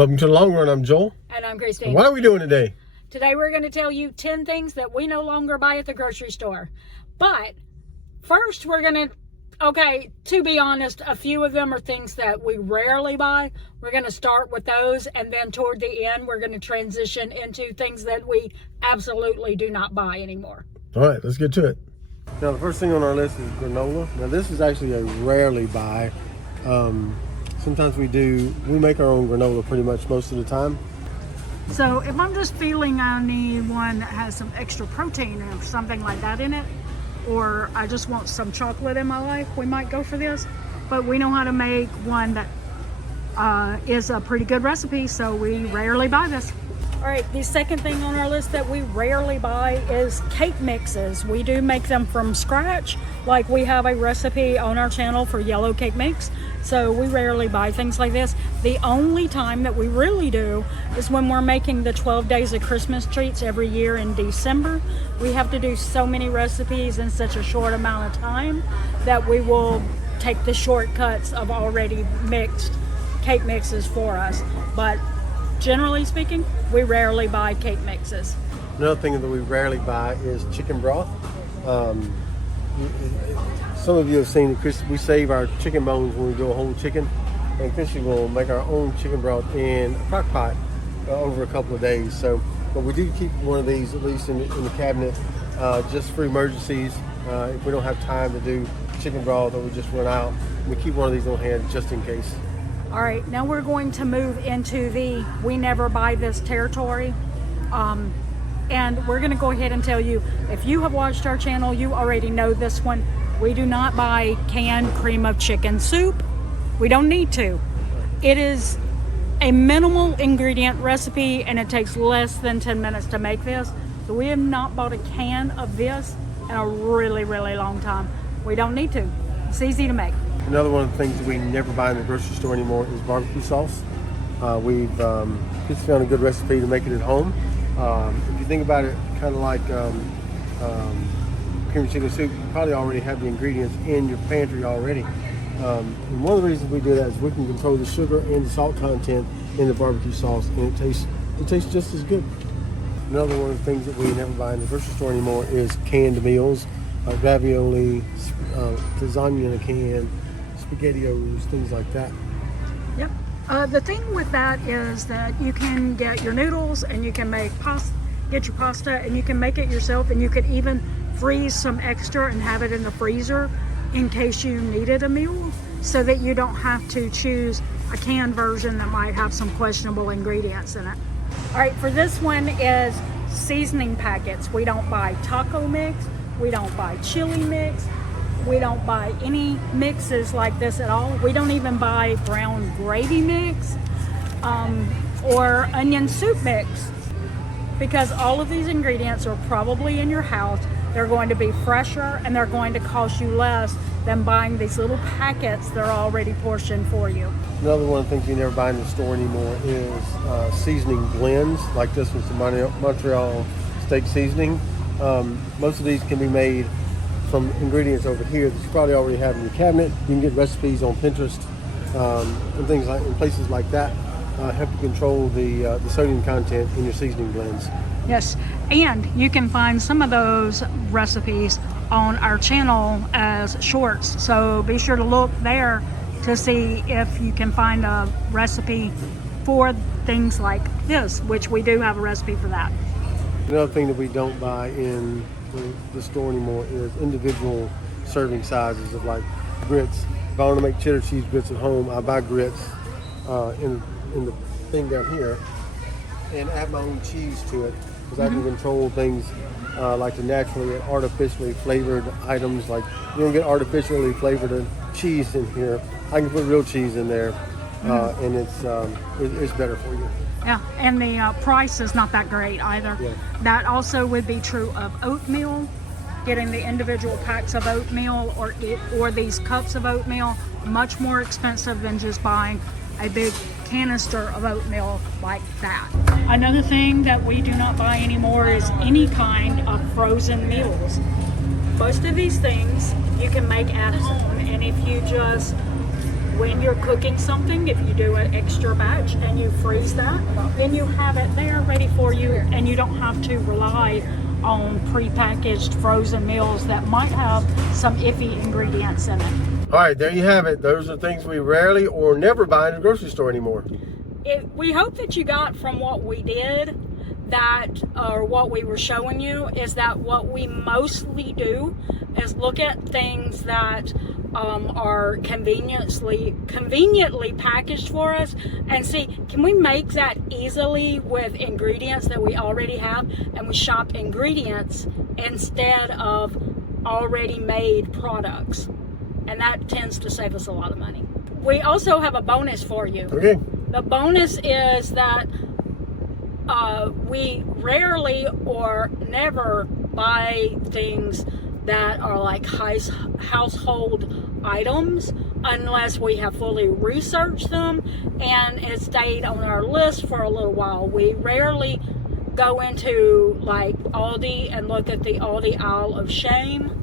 Welcome to the Long Run. I'm Joel. And I'm Christine. And what are we doing today? Today we're going to tell you 10 things that we no longer buy at the grocery store. But first we're going to, to be honest, a few of them are things that we rarely buy. We're going to start with those, and then toward the end we're going to transition into things that we absolutely do not buy anymore. All right, let's get to it. Now the first thing on our list is granola. Now this is actually a rarely buy. Sometimes we make our own granola pretty much most of the time. So if I'm just feeling I need one that has some extra protein or something like that in it, or I just want some chocolate in my life, we might go for this. But we know how to make one that is a pretty good recipe, so we rarely buy this. All right, the second thing on our list that we rarely buy is cake mixes. We do make them from scratch. Like we have a recipe on our channel for yellow cake mix. So we rarely buy things like this. The only time that we really do is when we're making the 12 days of Christmas treats every year in December. We have to do so many recipes in such a short amount of time that we will take the shortcuts of already mixed cake mixes for us. But generally speaking, we rarely buy cake mixes. Another thing that we rarely buy is chicken broth. Some of you have seen that we save our chicken bones when we do a whole chicken, and Chrissy will make our own chicken broth in a crock pot over a couple of days. So, but we do keep one of these at least in the cabinet just for emergencies. If we don't have time to do chicken broth or we just run out, we keep one of these on hand just in case. All right, now we're going to move into the we never buy this territory. And we're going to go ahead and tell you, if you have watched our channel, you already know this one. We do not buy canned cream of chicken soup. We don't need to. It is a minimal ingredient recipe and it takes less than 10 minutes to make this. So we have not bought a can of this in a really, really long time. We don't need to. It's easy to make. Another one of the things that we never buy in the grocery store anymore is barbecue sauce. We've just found a good recipe to make it at home. If you think about it, kind of like cream of chicken soup, you probably already have the ingredients in your pantry already. And one of the reasons we do that is we can control the sugar and the salt content in the barbecue sauce, and it tastes just as good. Another one of the things that we never buy in the grocery store anymore is canned meals, ravioli, lasagna in a can, SpaghettiOs, things like that. Yep. The thing with that is that you can get your noodles and you can make get your pasta and you can make it yourself, and you could even freeze some extra and have it in the freezer in case you needed a meal, so that you don't have to choose a canned version that might have some questionable ingredients in it. All right, for this one is seasoning packets. We don't buy taco mix, we don't buy chili mix, we don't buy any mixes like this at all. We don't even buy brown gravy mix or onion soup mix, because all of these ingredients are probably in your house. They're going to be fresher and they're going to cost you less than buying these little packets that are already portioned for you. Another one of the things you never buy in the store anymore is seasoning blends, like this one's the Montreal steak seasoning. Most of these can be made from ingredients over here that you probably already have in your cabinet. You can get recipes on Pinterest and things like in places like that. Help you control the sodium content in your seasoning blends. Yes, and you can find some of those recipes on our channel as shorts. So be sure to look there to see if you can find a recipe for things like this, which we do have a recipe for that. Another thing that we don't buy in the store anymore is individual serving sizes of like grits. If I want to make cheddar cheese grits at home, I buy grits in the thing down here and add my own cheese to it, because I can control things like the naturally and artificially flavored items. Like you don't get artificially flavored cheese in here. I can put real cheese in there, and it's better for you. Yeah, and the price is not that great either. Yeah. That also would be true of oatmeal. Getting the individual packs of oatmeal or these cups of oatmeal, much more expensive than just buying a big canister of oatmeal like that. Another thing that we do not buy anymore is any kind of frozen meals. Most of these things you can make at home, and if you just when you're cooking something, if you do an extra batch and you freeze that, then you have it there ready for you, and you don't have to rely on prepackaged frozen meals that might have some iffy ingredients in it. All right, there you have it. Those are things we rarely or never buy in the grocery store anymore. We hope that you got from what we did that, or what we were showing you, is that what we mostly do is look at things that are conveniently packaged for us and see, can we make that easily with ingredients that we already have, and we shop ingredients instead of already made products, and that tends to save us a lot of money. We also have a bonus for you. Okay. The bonus is that we rarely or never buy things that are like household items unless we have fully researched them and it stayed on our list for a little while. We rarely go into like Aldi and look at the Aldi aisle of shame.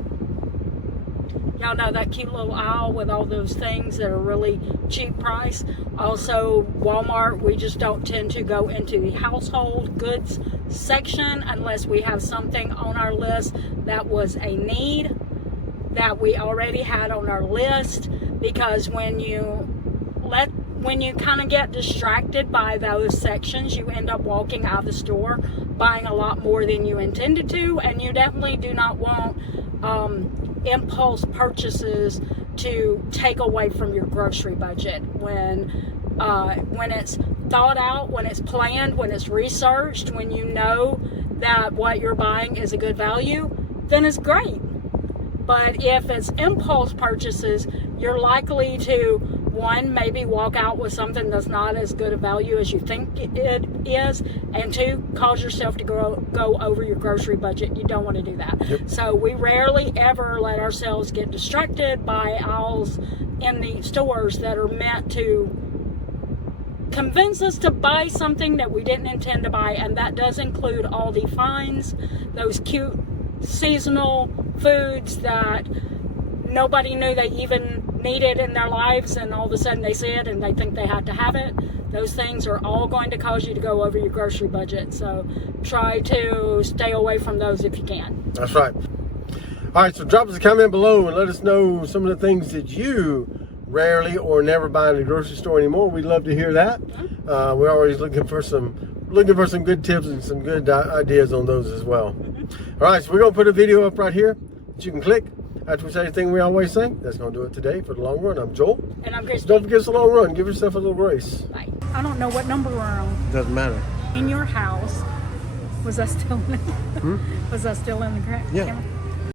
Y'all know that cute little aisle with all those things that are really cheap price. Also, Walmart, we just don't tend to go into the household goods section unless we have something on our list that was a need that we already had on our list, because when you kind of get distracted by those sections, you end up walking out of the store buying a lot more than you intended to, and you definitely do not want impulse purchases to take away from your grocery budget. When it's thought out, when it's planned, when it's researched, when you know that what you're buying is a good value, then it's great. But if it's impulse purchases, you're likely to, one, maybe walk out with something that's not as good a value as you think it is, and two, cause yourself to go over your grocery budget. You don't want to do that. Yep. So we rarely ever let ourselves get distracted by aisles in the stores that are meant to convince us to buy something that we didn't intend to buy, and that does include all the finds, those cute seasonal foods that nobody knew they even needed in their lives, and all of a sudden they see it and they think they have to have it. Those things are all going to cause you to go over your grocery budget, so try to stay away from those if you can. That's right. All right, so drop us a comment below and let us know some of the things that you rarely or never buy in the grocery store anymore. We'd love to hear that. We're always looking for some good tips and some good ideas on those as well. All right, so we're gonna put a video up right here that you can click. After we say anything we always say, that's gonna do it today for the long run. I'm Joel. And I'm Christy. Don't forget it's a long run. Give yourself a little grace. Bye. I don't know what number we're on. Doesn't matter. In your house, was that still in? Was that still in the camera? Yeah.